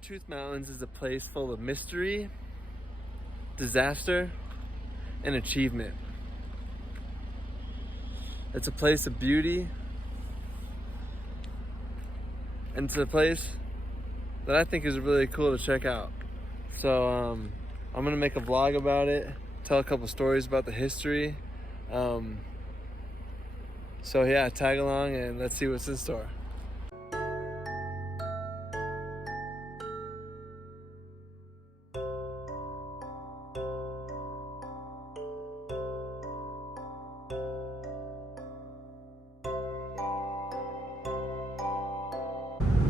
Beartooth Mountains is a place full of mystery, disaster, and achievement. It's a place of beauty, and it's a place that I think is really cool to check out. So I'm gonna make a vlog about it, tell a couple stories about the history. So yeah, tag along and let's see what's in store.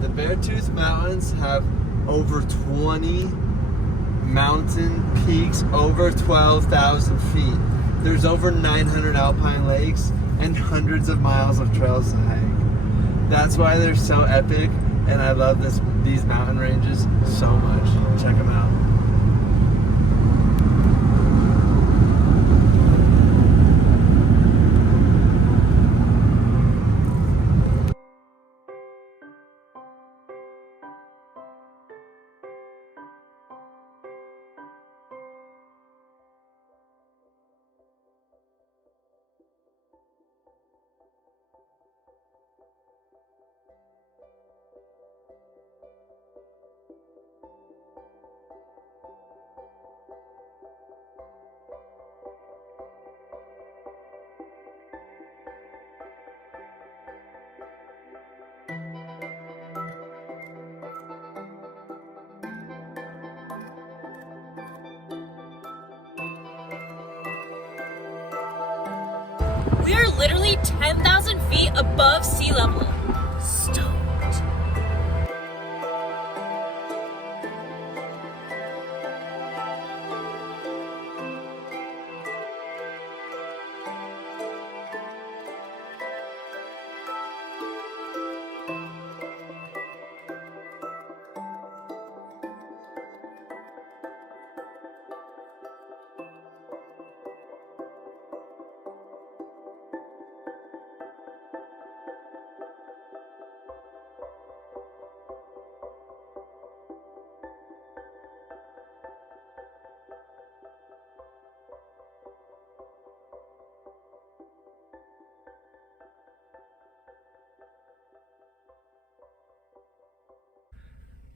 The Beartooth Mountains have over 20 mountain peaks over 12,000 feet. There's over 900 alpine lakes and hundreds of miles of trails to hike. That's why they're so epic, and I love these mountain ranges so much. Check them out. We are literally 10,000 feet above sea level. Stoked.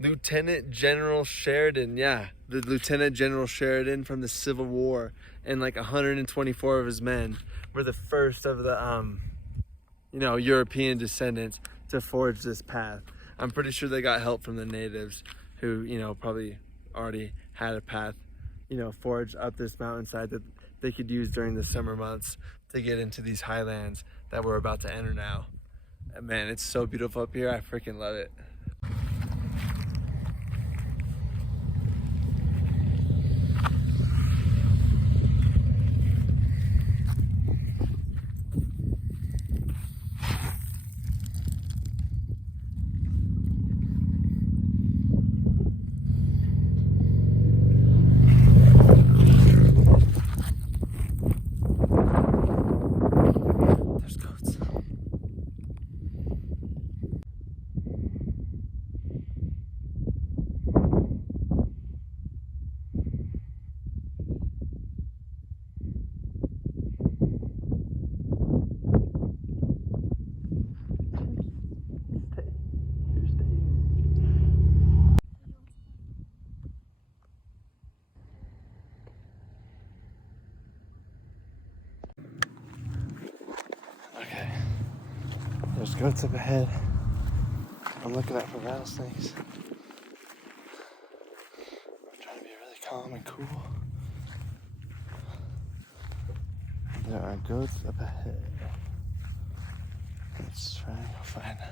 Lieutenant General Sheridan, the Lieutenant General Sheridan from the Civil War, and like 124 of his men were the first of the European descendants to forge this path. I'm pretty sure they got help from the natives who, probably already had a path, forged up this mountainside that they could use during the summer months to get into these highlands that we're about to enter now. And man, it's so beautiful up here. I freaking love it. Okay, there's goats up ahead. I'm looking out for rattlesnakes. I'm trying to be really calm and cool. There are goats up ahead. Let's try and go find them.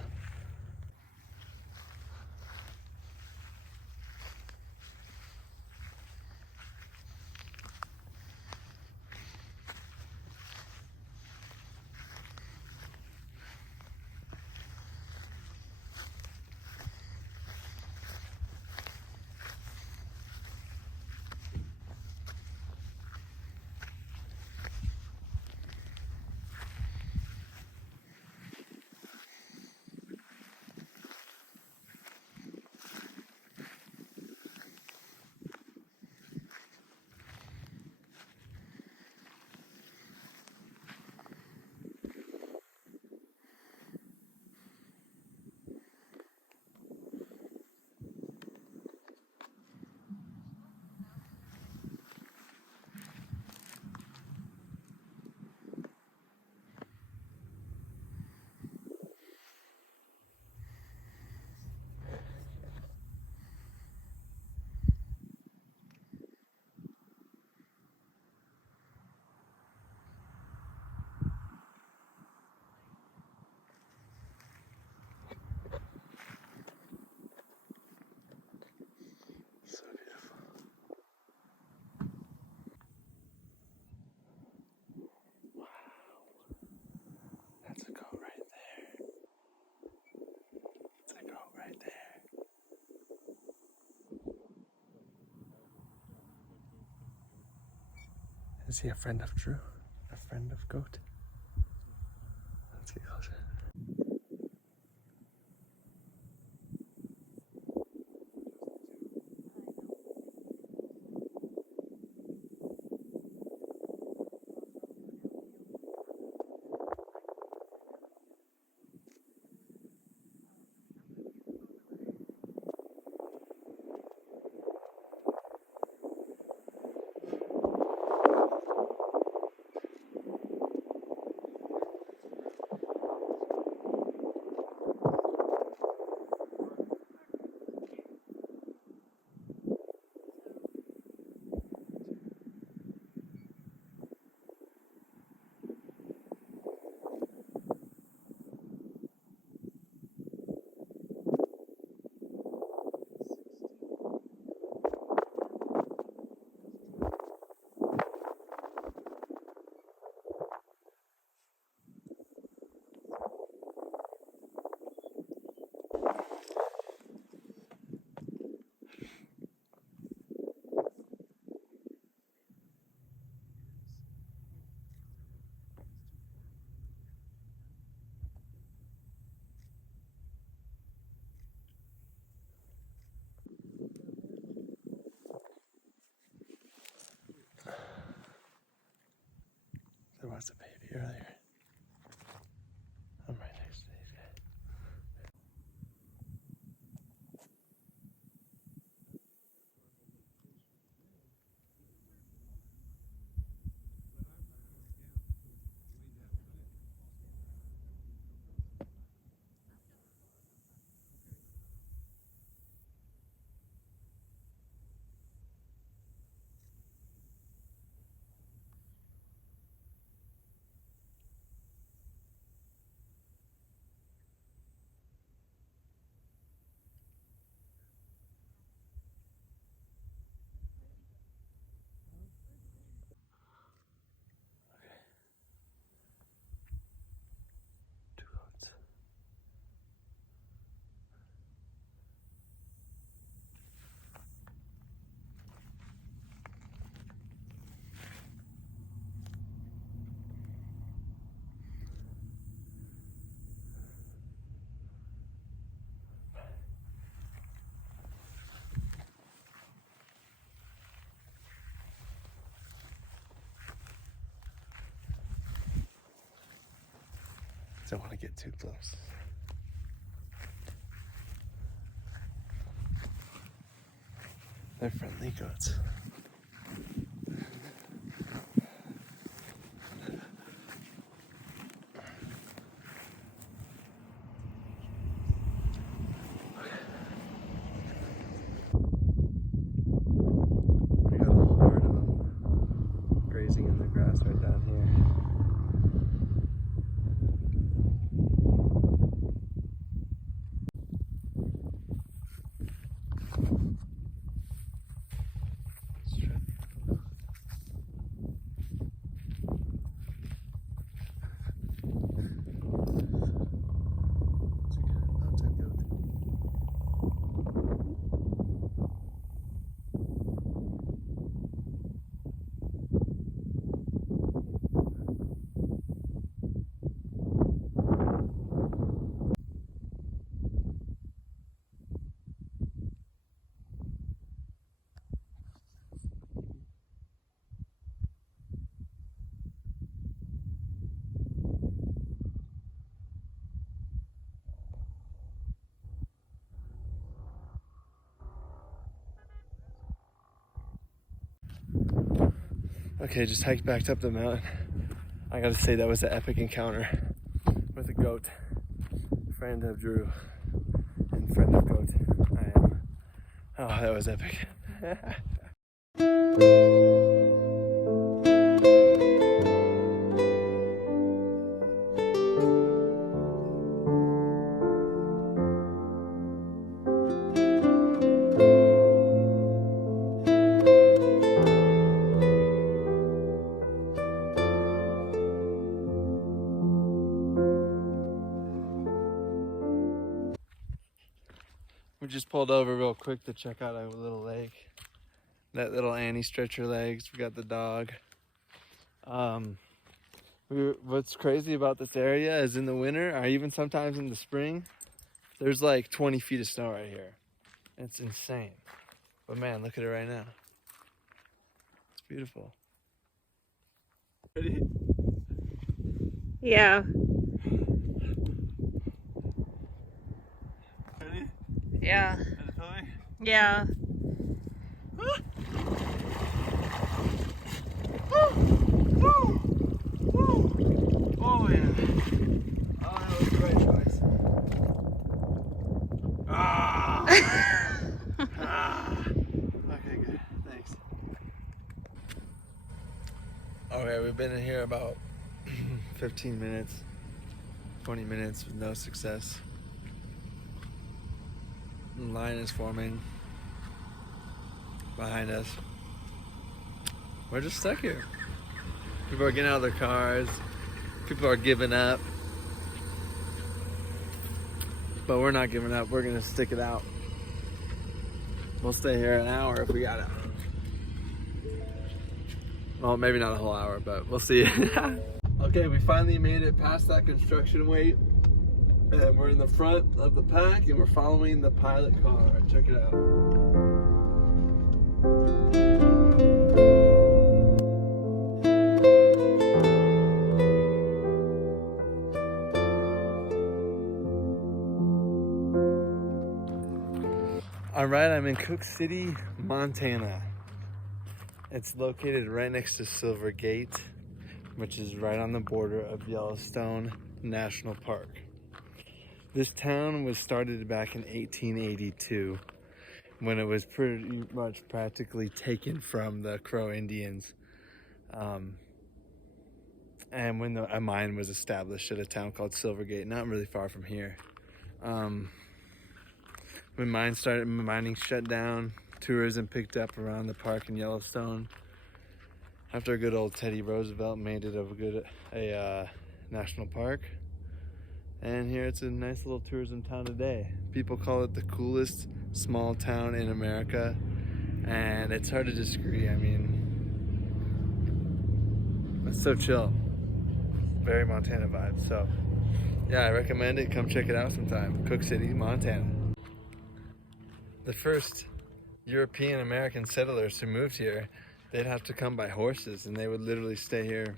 Is he a friend of Drew? A friend of Goat? Let's get closer. There was a baby earlier. I'm right next to these guys. Two goats. Don't want to get too close. They're friendly goats. We got a whole herd of them grazing in the grass right down here. Okay, just hiked back up the mountain. I gotta say that was an epic encounter with a goat. Friend of Drew and friend of Goat. Oh, that was epic. We just pulled over real quick to check out a little lake. That little Annie stretch her legs. We got the dog. What's crazy about this area is in the winter, or even sometimes in the spring, there's like 20 feet of snow right here. It's insane. But man, look at it right now. It's beautiful. Ready? Yeah. Ready? Yeah. Is it filming? Yeah. Oh yeah. Oh, that was the right choice. Ah! Ah! Okay, good. Thanks. Okay, we've been in here about 15 minutes, 20 minutes with no success. The line is forming behind us. We're just stuck here. People are getting out of their cars. People are giving up. But we're not giving up. We're gonna stick it out. We'll stay here an hour if we gotta. Well, maybe not a whole hour, but we'll see. Okay, we finally made it past that construction wait. And we're in the front of the pack and we're following the pilot car. Check it out. All right, I'm in Cook City, Montana. It's located right next to Silver Gate, which is right on the border of Yellowstone National Park. This town was started back in 1882 when it was pretty much practically taken from the Crow Indians. And when a mine was established at a town called Silvergate, not really far from here. When mining shut down, tourism picked up around the park in Yellowstone. After a good old Teddy Roosevelt made it a national park. And here it's a nice little tourism town today. People call it the coolest small town in America. And it's hard to disagree. I mean, it's so chill. Very Montana vibes. So yeah, I recommend it. Come check it out sometime. Cook City, Montana. The first European American settlers who moved here, they'd have to come by horses, and they would literally stay here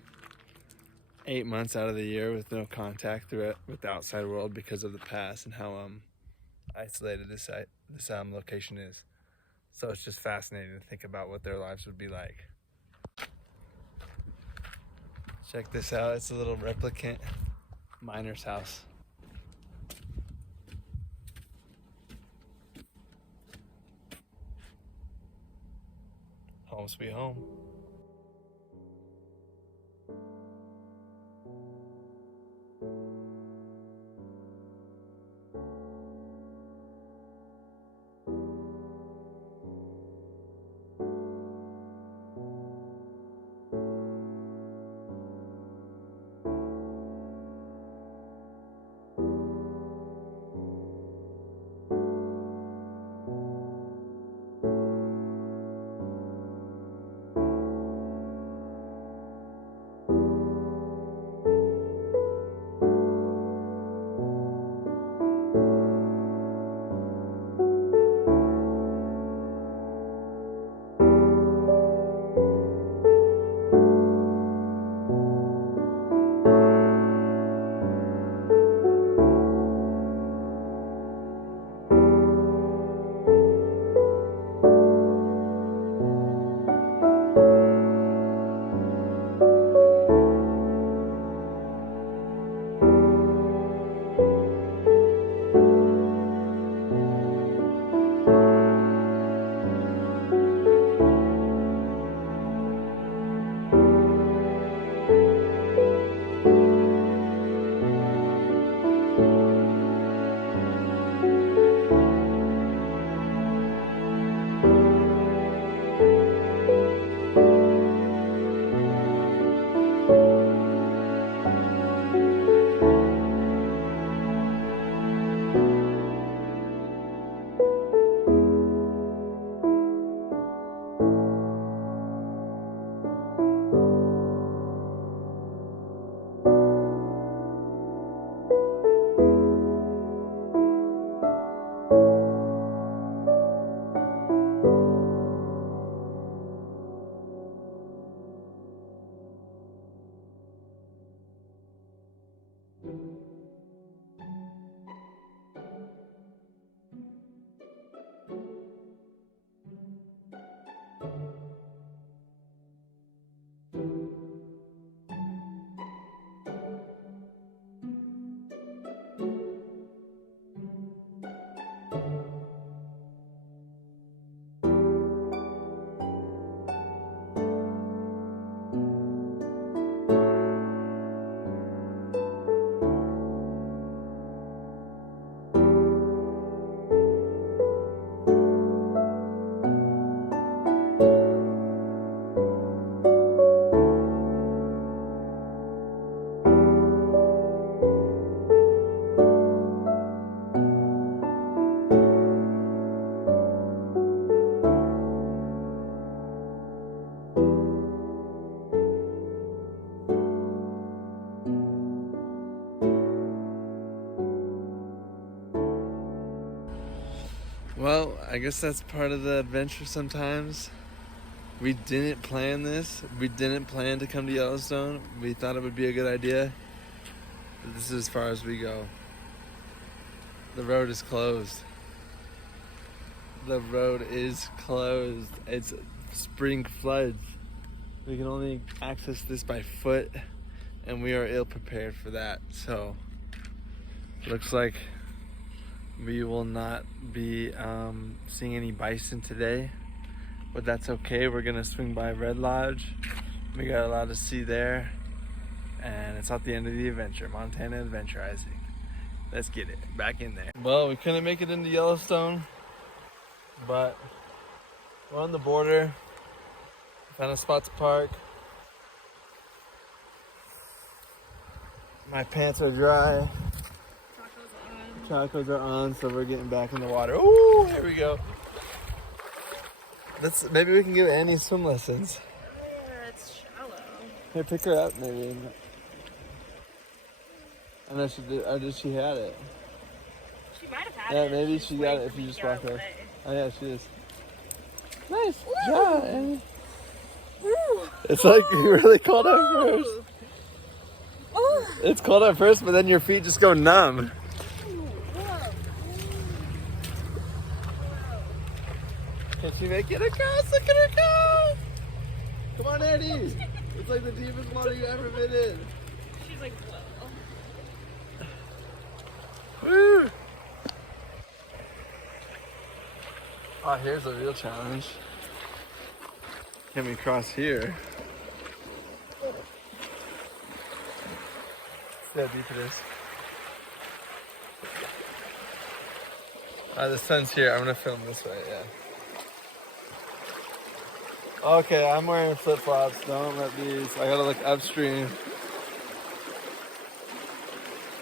8 months out of the year with no contact with the outside world because of the pass and how isolated this location is. So it's just fascinating to think about what their lives would be like. Check this out. It's a little replicant miner's house. Home sweet home. Well, I guess that's part of the adventure sometimes. We didn't plan this. We didn't plan to come to Yellowstone. We thought it would be a good idea. But this is as far as we go. The road is closed. The road is closed. It's spring floods. We can only access this by foot, and we are ill prepared for that. So, looks like we will not be seeing any bison today, but that's okay. We're gonna swing by Red Lodge. We got a lot to see there, and it's not the end of the adventure. Montana adventurizing. Let's get it back in there. Well, we couldn't make it into Yellowstone, but we're on the border. Found a spot to park. My pants are dry. Chacos are on, so we're getting back in the water. Ooh, here we go. Maybe we can give Annie swim lessons. Yeah, it's shallow. Here, pick her up, maybe. I know she did. Or did she had it? She might have had Yeah, it. maybe She's she got waiting it if for you me to just get walk out of her. the way. Oh yeah, she is. Nice job, Annie. Woo! It's like really cold at first. Ooh. It's cold at first, but then your feet just go numb. Can she make it across? Look at her go! Come on, Annie! It's like the deepest water you ever been in. She's like, whoa. Woo! Oh, here's a real challenge. Can we cross here? See how deep it is. The sun's here. I'm gonna film this way, yeah. Okay, I'm wearing flip-flops. Don't let these. I gotta look upstream.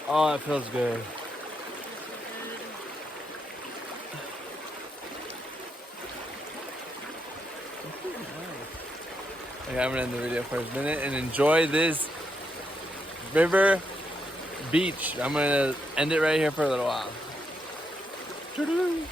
Oh, that feels good. Okay, I'm gonna end the video for a minute and enjoy this river beach. I'm gonna end it right here for a little while. Toodaloo.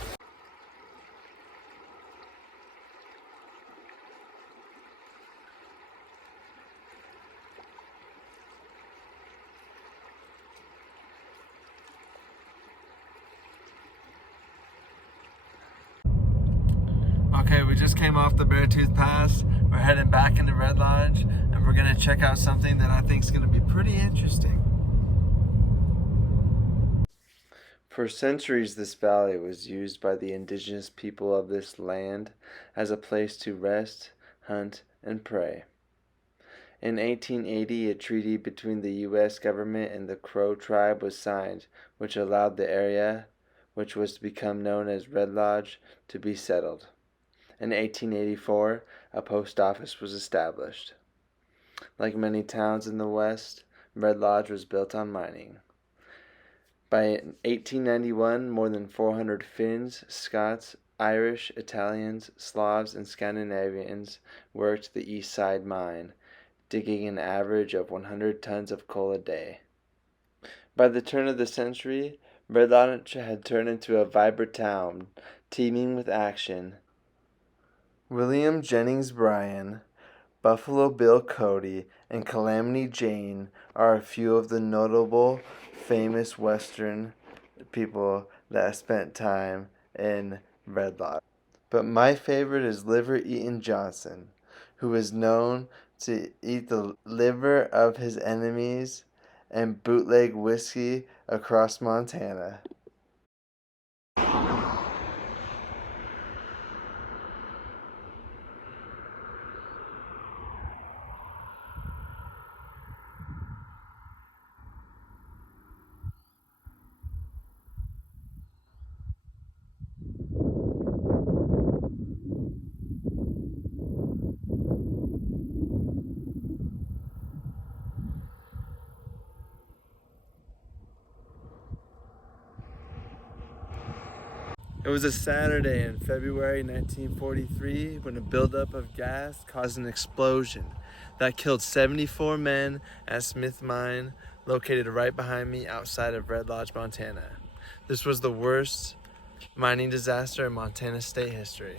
Okay, we just came off the Beartooth Pass. We're heading back into Red Lodge, and we're gonna check out something that I think is gonna be pretty interesting. For centuries, this valley was used by the indigenous people of this land as a place to rest, hunt, and pray. In 1880, a treaty between the U.S. government and the Crow tribe was signed, which allowed the area, which was to become known as Red Lodge, to be settled. In 1884, a post office was established. Like many towns in the West, Red Lodge was built on mining. By 1891, more than 400 Finns, Scots, Irish, Italians, Slavs, and Scandinavians worked the East Side mine, digging an average of 100 tons of coal a day. By the turn of the century, Red Lodge had turned into a vibrant town, teeming with action. William Jennings Bryan, Buffalo Bill Cody, and Calamity Jane are a few of the notable, famous Western people that spent time in Red Lodge. But my favorite is Liver Eatin' Johnson, who is known to eat the liver of his enemies and bootleg whiskey across Montana. It was a Saturday in February 1943 when a buildup of gas caused an explosion that killed 74 men at Smith Mine, located right behind me outside of Red Lodge, Montana. This was the worst mining disaster in Montana state history.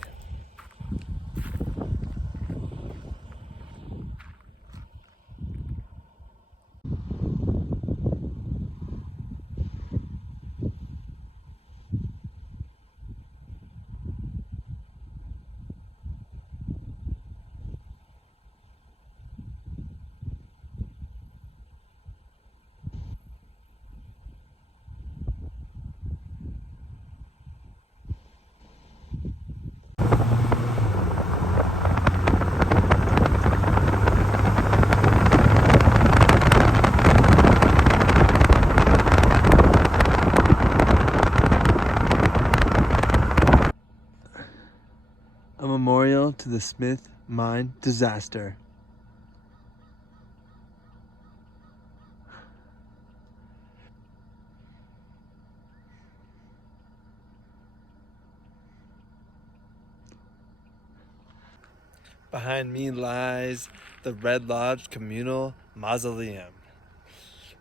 A memorial to the Smith Mine disaster. Behind me lies the Red Lodge Communal Mausoleum.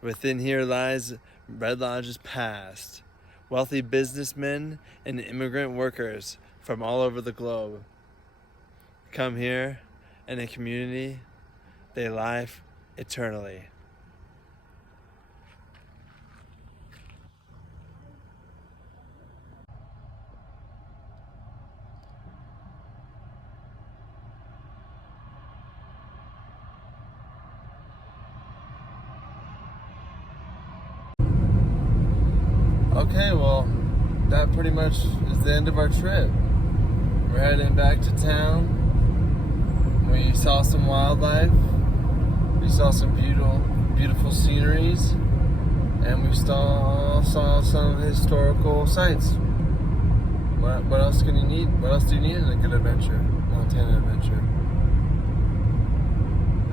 Within here lies Red Lodge's past. Wealthy businessmen and immigrant workers from all over the globe come here, and in community, they live eternally. Okay, well, that pretty much is the end of our trip. We're heading back to town. We saw some wildlife. We saw some beautiful sceneries. And we saw some historical sites. What else can you need? What else do you need in a good adventure? Montana adventure.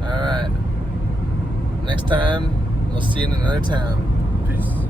Alright. Next time, we'll see you in another town. Peace.